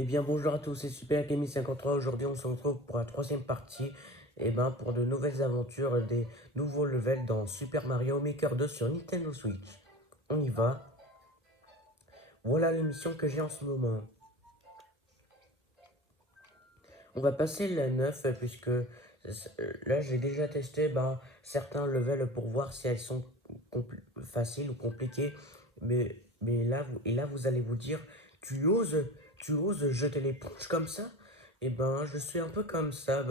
Eh bien bonjour à tous, c'est Super Gaming 53. Aujourd'hui on se retrouve pour la troisième partie. Et ben pour de nouvelles aventures, des nouveaux levels dans Super Mario Maker 2 sur Nintendo Switch. On y va. Voilà l'émission que j'ai en ce moment. On va passer la 9 puisque là j'ai déjà testé certains levels pour voir si elles sont faciles ou compliquées. Mais là, vous allez vous dire, tu oses, tu oses jeter l'éponge comme ça? Et ben je suis un peu comme ça.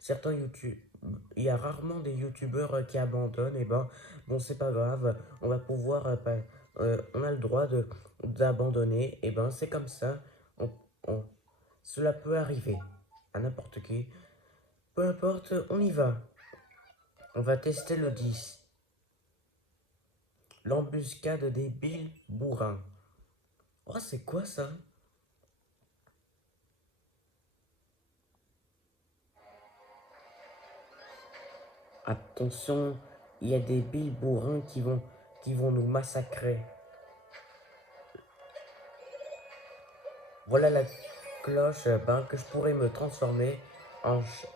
Certains YouTube, il y a rarement des youtubeurs qui abandonnent. Et ben bon c'est pas grave, on va pouvoir, on a le droit d'abandonner. Et ben c'est comme ça. On, on- Cela peut arriver à n'importe qui. Peu importe, on y va. On va tester le 10. L'embuscade des Bill bourrins. Oh, c'est quoi ça? Attention, il y a des Bill bourrins qui vont nous massacrer. Voilà la cloche que je pourrais me transformer,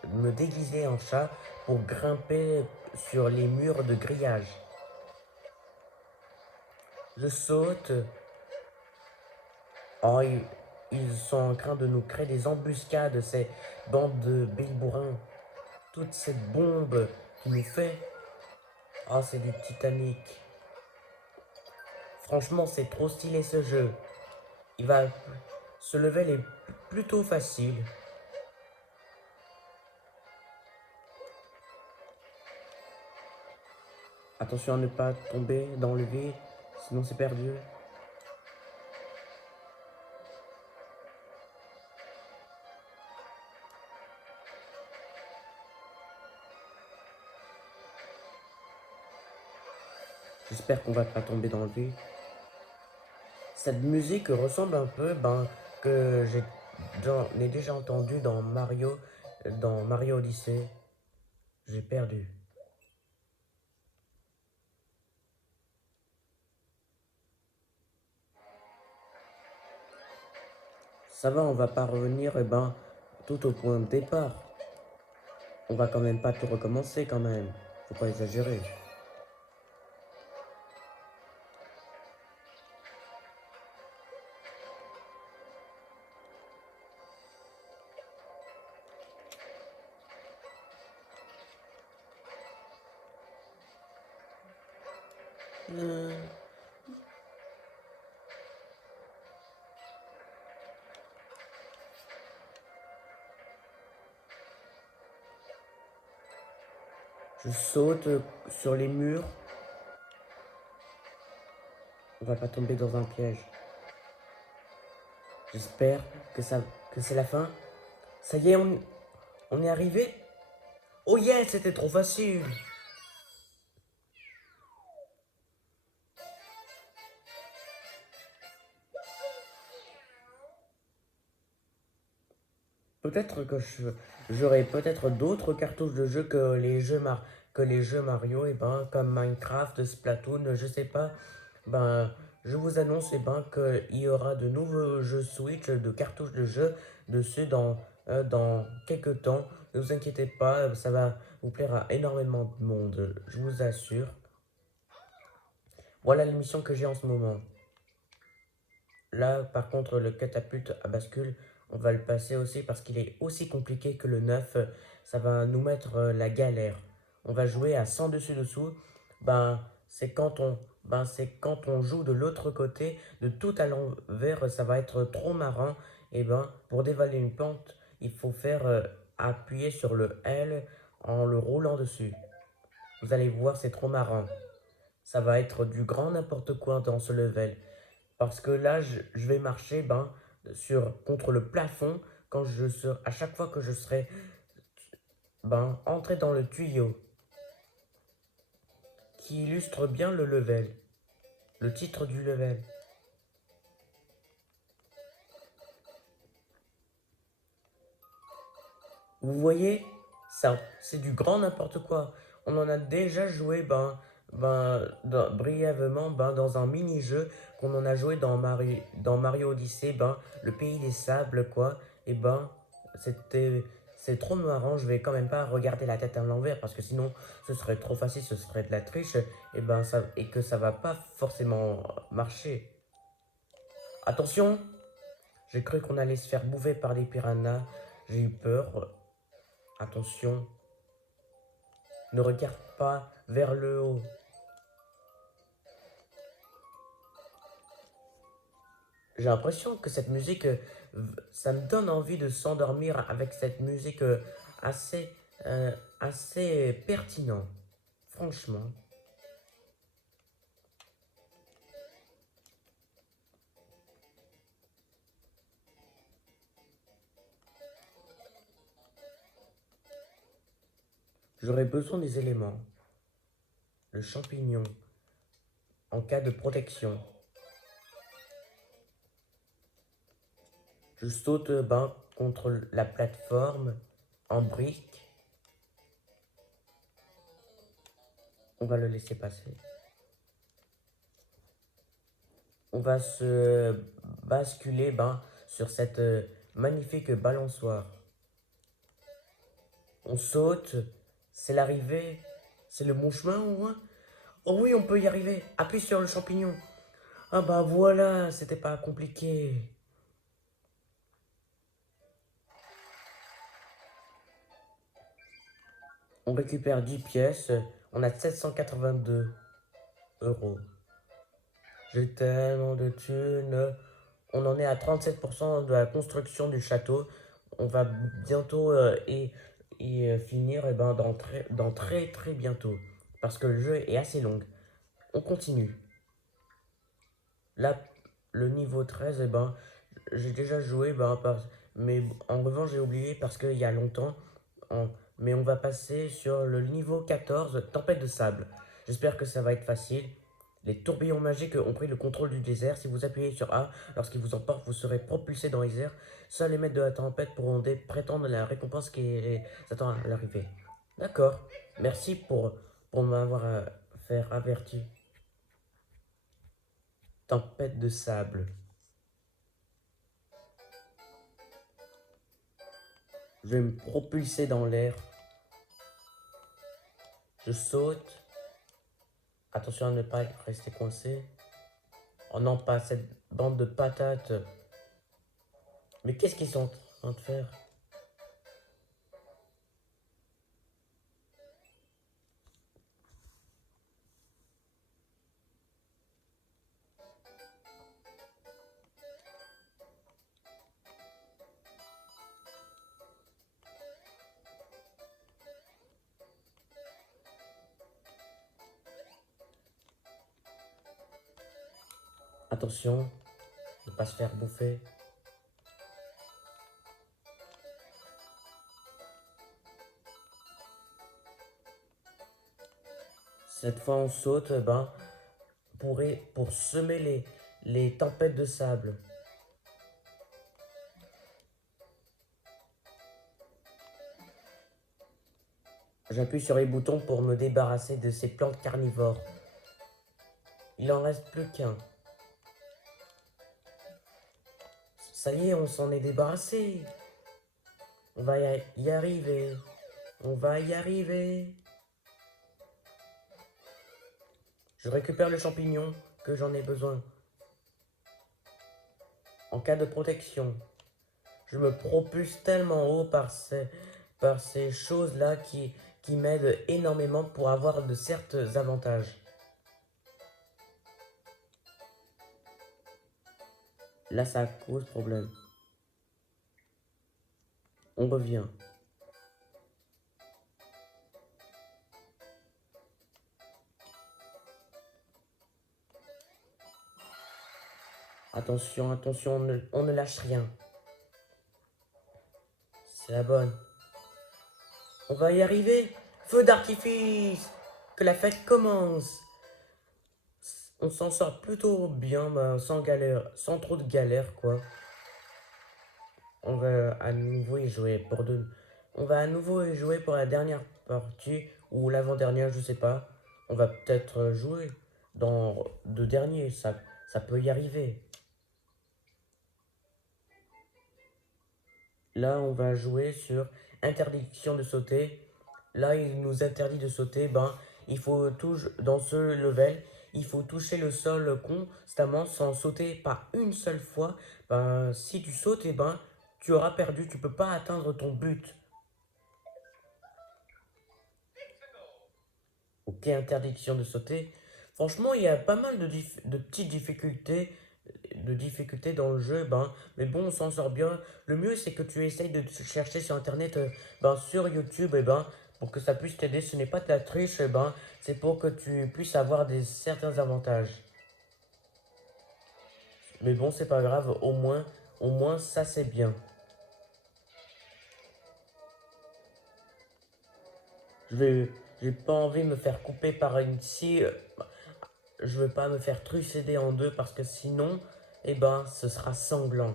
me déguiser en chat pour grimper sur les murs de grillage. Je saute. Oh, ils sont en train de nous créer des embuscades, ces bandes de bourrins. Toute cette bombe qui nous fait. Oh, c'est du Titanic. Franchement, c'est trop stylé ce jeu. Il va. Ce level est plutôt facile. Attention à ne pas tomber dans le vide, sinon c'est perdu. J'espère qu'on va pas tomber dans le vide. Cette musique ressemble un peu que j'en ai déjà entendu dans Mario Odyssey. J'ai perdu. Ça va, on va pas revenir tout au point de départ. On va quand même pas tout recommencer quand même. Faut pas exagérer. Euh, je saute sur les murs. On va pas tomber dans un piège. J'espère que c'est la fin. Ça y est, on est arrivé. Oh yeah, c'était trop facile. Peut-être que j'aurai peut-être d'autres cartouches de jeux que les jeux Mario, comme Minecraft, Splatoon, je sais pas. Ben, je vous annonce qu'il y aura de nouveaux jeux Switch, de cartouches de jeux dessus dans quelques temps. Ne vous inquiétez pas, ça va vous plaire à énormément de monde, je vous assure. Voilà l'émission que j'ai en ce moment. Là, par contre, le catapulte à bascule, on va le passer aussi parce qu'il est aussi compliqué que le 9. Ça va nous mettre la galère. On va jouer à 100 dessus-dessous. C'est quand on joue de l'autre côté, de tout à l'envers, ça va être trop marrant. Pour dévaler une pente, il faut faire appuyer sur le L en le roulant dessus. Vous allez voir, c'est trop marrant. Ça va être du grand n'importe quoi dans ce level. Parce que là, je vais marcher contre le plafond à chaque fois que je serai entré dans le tuyau qui illustre bien le level, le titre du level. Vous voyez, ça, c'est du grand n'importe quoi. On en a déjà joué brièvement, dans un mini-jeu qu'on en a joué dans Mario Odyssey, le pays des sables, quoi. Et c'était, c'est trop marrant. Je vais quand même pas regarder la tête à l'envers parce que sinon, ce serait trop facile, ce serait de la triche. Et que ça va pas forcément marcher. Attention, j'ai cru qu'on allait se faire bouffer par les piranhas. J'ai eu peur. Attention, ne regarde pas vers le haut. J'ai l'impression que cette musique, ça me donne envie de s'endormir avec cette musique assez, assez pertinent. Franchement. J'aurais besoin des éléments. Le champignon, en cas de protection. Je saute contre la plateforme en brique. On va le laisser passer. On va se basculer sur cette magnifique balançoire. On saute, c'est l'arrivée, c'est le bon chemin au moins. Oh oui, on peut y arriver. Appuie sur le champignon. Ah bah voilà, c'était pas compliqué. On récupère 10 pièces. On a 782 euros. J'ai tellement de thunes. On en est à 37% de la construction du château. On va bientôt finir dans très très bientôt. Parce que le jeu est assez long. On continue. Là, le niveau 13, j'ai déjà joué, mais en revanche, j'ai oublié parce qu'il y a longtemps. Mais on va passer sur le niveau 14, tempête de sable. J'espère que ça va être facile. Les tourbillons magiques ont pris le contrôle du désert. Si vous appuyez sur A, lorsqu'ils vous emportent, vous serez propulsé dans les airs. Seuls les maîtres de la tempête pourront prétendre la récompense qui les attend à l'arrivée. D'accord. Merci pour m'avoir fait averti. Tempête de sable. Je vais me propulser dans l'air. Je saute. Attention à ne pas rester coincé. Oh non, pas cette bande de patates. Mais qu'est-ce qu'ils sont en train de faire? Attention, ne pas se faire bouffer. Cette fois, on saute pour semer les tempêtes de sable. J'appuie sur les boutons pour me débarrasser de ces plantes carnivores. Il en reste plus qu'un. Ça y est, on s'en est débarrassé. On va y arriver. On va y arriver. Je récupère le champignon que j'en ai besoin. En cas de protection. Je me propulse tellement haut par ces choses-là qui m'aident énormément pour avoir de certains avantages. Là, ça cause problème. On revient. Attention, attention, on ne lâche rien. C'est la bonne. On va y arriver. Feu d'artifice. Que la fête commence. On s'en sort plutôt bien, sans galère, sans trop de galère, quoi. On va à nouveau y jouer pour deux. On va à nouveau y jouer pour la dernière partie ou l'avant-dernière, je sais pas. On va peut-être jouer dans deux derniers, ça peut y arriver. Là, on va jouer sur interdiction de sauter. Là, il nous interdit de sauter. Ben, il faut toucher dans ce level, il faut toucher le sol constamment sans sauter pas une seule fois. Ben, si tu sautes, eh ben, tu auras perdu. Tu peux pas atteindre ton but. Ok, interdiction de sauter. Franchement, il y a pas mal de petites difficultés dans le jeu, ben, mais bon, on s'en sort bien. Le mieux, c'est que tu essayes de chercher sur Internet, ben, sur YouTube, et ben, pour que ça puisse t'aider. Ce n'est pas de la triche, ben, c'est pour que tu puisses avoir certains avantages. Mais bon, c'est pas grave, au moins, ça c'est bien. Je vais, j'ai pas envie de me faire couper par une scie. Je veux pas me faire trucider en deux parce que sinon, eh ben, ce sera sanglant.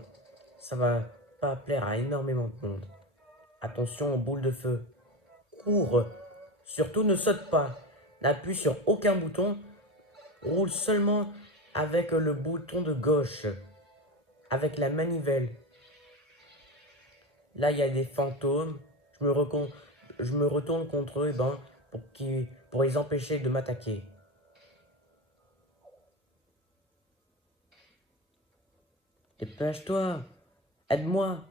Ça va pas plaire à énormément de monde. Attention aux boules de feu. Cours. Surtout ne saute pas. N'appuie sur aucun bouton. Roule seulement avec le bouton de gauche. Avec la manivelle. Là, il y a des fantômes. Je me retourne contre eux ben, pour les empêcher de m'attaquer. Dépêche-toi. Aide-moi.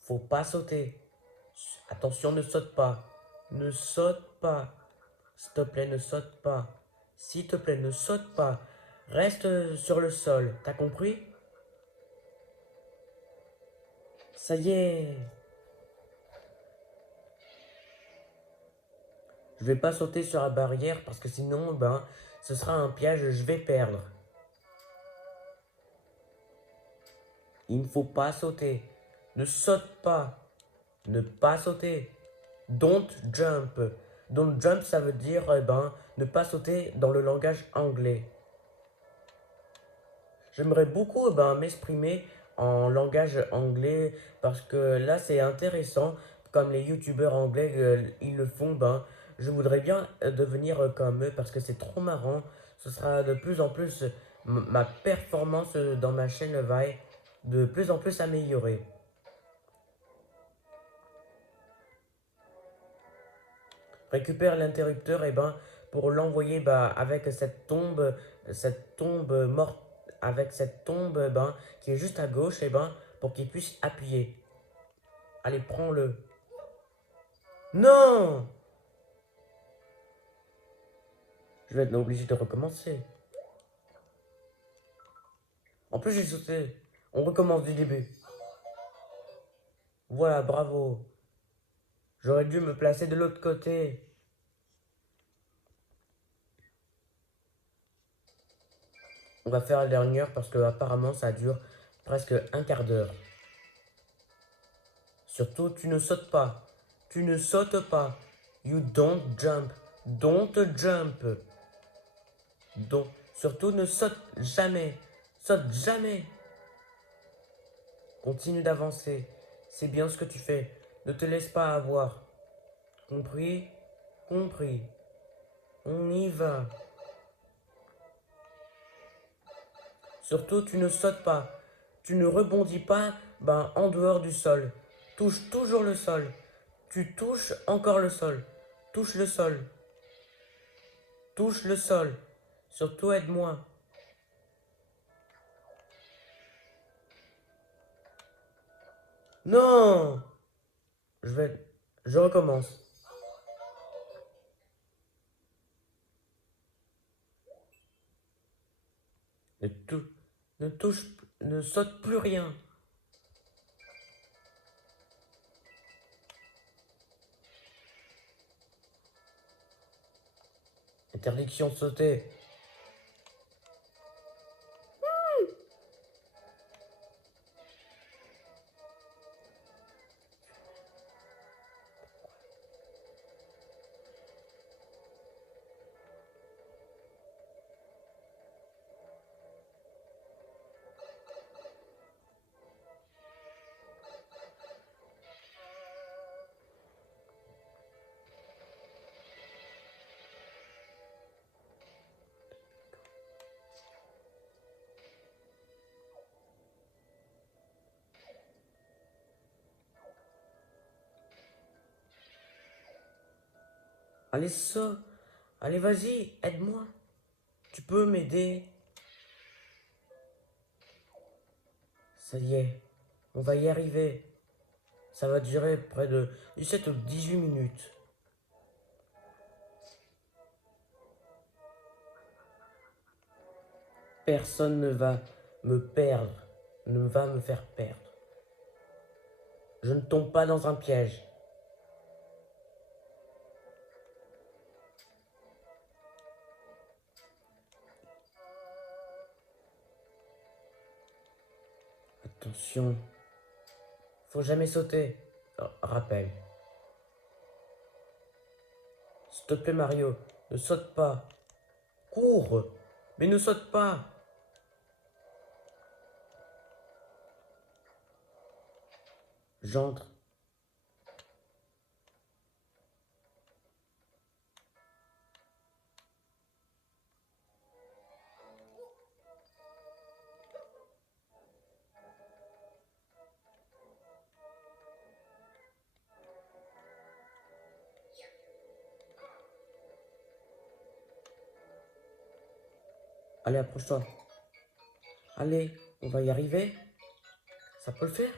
Faut pas sauter. Attention, ne saute pas. Ne saute pas. S'il te plaît, ne saute pas. S'il te plaît, ne saute pas. Reste sur le sol. T'as compris? Ça y est. Je vais pas sauter sur la barrière parce que sinon, ben, ce sera un piège, je vais perdre. Il ne faut pas sauter. Ne saute pas. Ne pas sauter. Don't jump. Don't jump, ça veut dire, eh ben, ne pas sauter dans le langage anglais. J'aimerais beaucoup ben, m'exprimer en langage anglais parce que là c'est intéressant comme les youtubeurs anglais ils le font ben je voudrais bien devenir comme eux parce que c'est trop marrant. Ce sera de plus en plus ma performance dans ma chaîne va être de plus en plus améliorée. Récupère l'interrupteur et ben pour l'envoyer bah, avec cette tombe morte, avec cette tombe ben, qui est juste à gauche et ben pour qu'il puisse appuyer. Allez, prends-le. Non! Je vais être obligé de recommencer. En plus, j'ai sauté. On recommence du début. Voilà, bravo. J'aurais dû me placer de l'autre côté. On va faire la dernière parce que apparemment ça dure presque un quart d'heure. Surtout, tu ne sautes pas. Tu ne sautes pas. You don't jump. Don't jump. Donc, surtout, ne saute jamais. Saute jamais. Continue d'avancer. C'est bien ce que tu fais. Ne te laisse pas avoir. Compris? Compris. On y va. Surtout, tu ne sautes pas. Tu ne rebondis pas ben, en dehors du sol. Touche toujours le sol. Tu touches encore le sol. Touche le sol. Touche le sol. Surtout, aide-moi. Non! Je vais... Je recommence. Ne, tou- ne touche... Ne saute plus rien. Interdiction de sauter. Allez, ça. Allez, vas-y, aide-moi. Tu peux m'aider? Ça y est, on va y arriver. Ça va durer près de 17 ou 18 minutes. Personne ne va me perdre, ne va me faire perdre. Je ne tombe pas dans un piège. Attention, faut jamais sauter. Oh, rappel. S'il te plaît Mario, ne saute pas. Cours, mais ne saute pas. J'entre. Allez, approche-toi. Allez, on va y arriver. Ça peut le faire?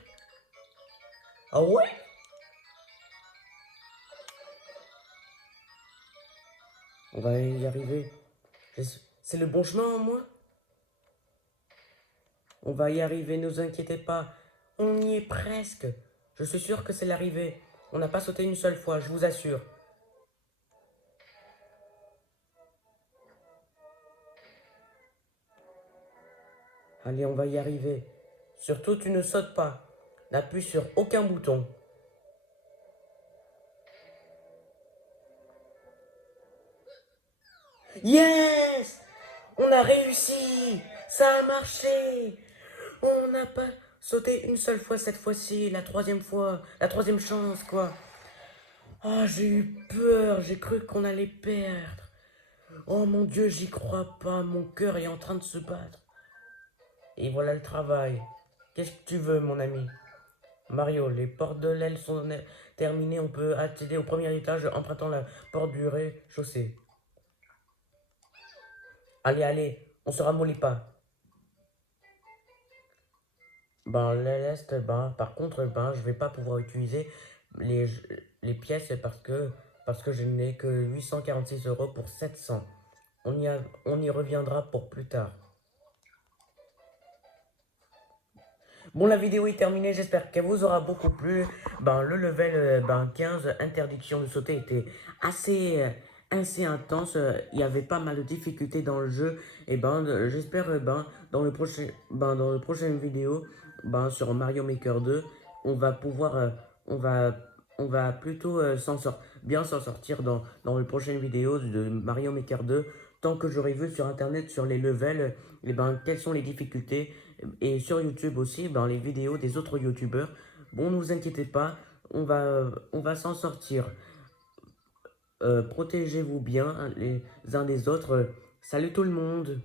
Ah ouais? On va y arriver. C'est le bon chemin, moi? On va y arriver, ne vous inquiétez pas. On y est presque. Je suis sûr que c'est l'arrivée. On n'a pas sauté une seule fois, je vous assure. Allez, on va y arriver. Surtout, tu ne sautes pas. N'appuie sur aucun bouton. Yes! On a réussi! Ça a marché! On n'a pas sauté une seule fois cette fois-ci, la troisième fois, la troisième chance, quoi. Oh, j'ai eu peur, j'ai cru qu'on allait perdre. Oh mon Dieu, j'y crois pas, mon cœur est en train de se battre. Et voilà le travail. Qu'est-ce que tu veux, mon ami? Mario, les portes de l'aile sont terminées. On peut accéder au premier étage en empruntant la porte du rez-de-chaussée. Allez, allez, on se ramollit pas. Ben, l'est, ben, par contre, ben, je vais pas pouvoir utiliser les, les pièces parce que je n'ai que 846 € pour 700. On y reviendra pour plus tard. Bon, la vidéo est terminée, j'espère qu'elle vous aura beaucoup plu. Ben, le level 15, interdiction de sauter, était assez intense. Il y avait pas mal de difficultés dans le jeu. Et ben, j'espère dans le prochain vidéo, ben, sur Mario Maker 2, on va pouvoir, on va, on va plutôt bien s'en sortir dans les prochaines vidéos de Mario Maker 2. Tant que j'aurai vu sur internet, sur les levels, et ben, quelles sont les difficultés. Et sur YouTube aussi, ben, les vidéos des autres YouTubeurs. Bon, ne vous inquiétez pas, on va s'en sortir. Protégez-vous bien les uns des autres. Salut tout le monde!